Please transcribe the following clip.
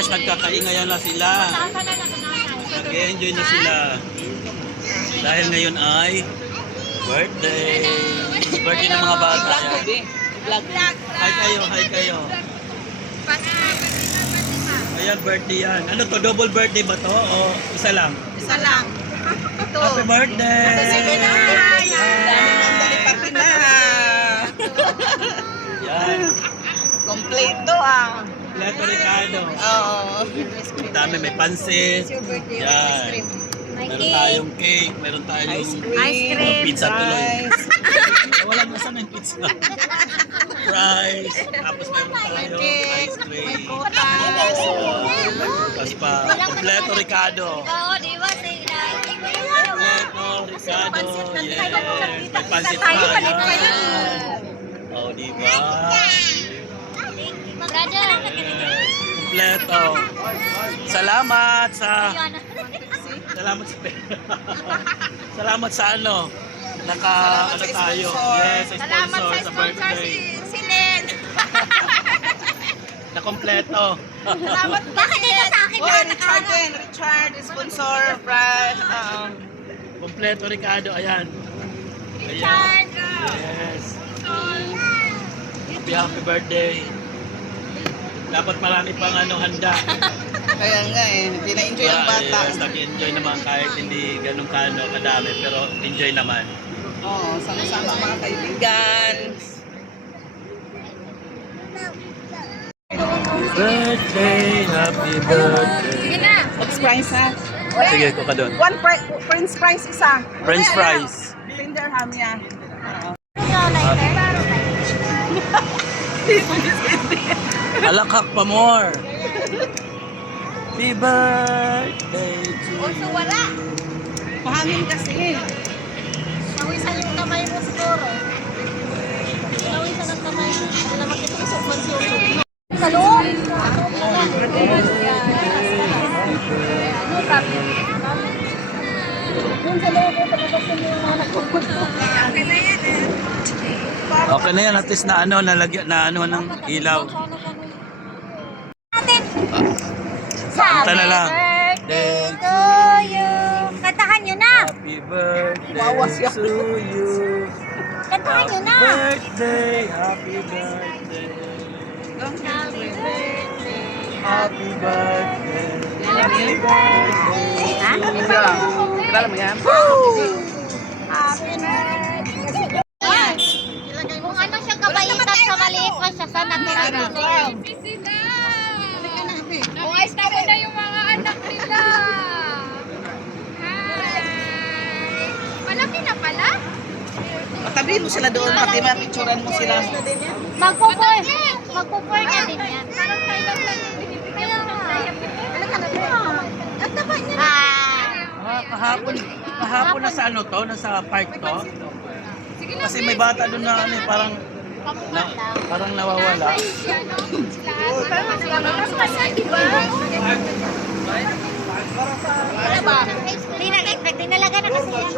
Yes, nagkakaingayan na sila. Nag-enjoy na sila. Dahil ngayon ay birthday. Birthday ng mga bata. Hi kayo, hi kayo. Ayan, birthday yan. Ano to, double birthday ba to? O isa lang? Isa lang. Ito. Happy birthday! Yan. Kompleto ah. Leto Ricardo. Oo. Ang dami, may pansit. Yan. Meron tayong cake, meron tayong Ice cream. pizza tuloy. Wala mo saan yung pizza. Fries. Tapos meron tayong ice cream. Tapos pa, kompleto Ricardo. Oo, di ba? Kompleto Ricardo. Yes. May pansit pa. Oh, di ba? Brother. Kompleto. Salamat sa Salamat sa Salamat sa ano. Ano tayo. Yes, sa sponsor sa birthday. Si Len. Na kompleto. Salamat po. Bakit dito sa akin Oh, Richard din. Richard, sponsor, Brad. Kompleto Ricardo, ayan. Ayan. Yes. Happy birthday. Dapat marami pang handa. Kaya nga eh, hindi na-enjoy ang bata. Yes, nag-enjoy naman kahit hindi ganun kadami, pero enjoy naman. Oo, sama-sama mga kaibigan. Happy birthday. Surprise ha. Sige, kuka doon. One French fries isa. French fries. Tender ham yan. Alakhak pa more. Happy birthday to you. Wala. Mahangin kasi. Pawisan yung kamay mo siguro. Pawisan ang kamay mo. Wala makitong sa loob. Okay na yan, at least na nalagyan na ng ilaw. Kanta na lang. Birthday to you. Kantahan nyo na. Happy birthday to you. Kantahan nyo na. Birthday, happy birthday. Happy birthday. Happy birthday. Happy birthday. Ha? Kilala mo yan? Happy birthday. Kung ano siya kabaitan sa maliit pa siya, sana tinatawag. Uwais na mo na yung mga anak nila. Hi! Malaki na pala? Patabihin mo sila doon, pati mapicturan mo sila. Magpupor niya din yan. Parang tayo lang yung binibigyan mo ng saya. At taba niya. Kahapon na sa to, nasa park to. Kasi may bata doon na parang nawawala. Dinalaga na kasi yan.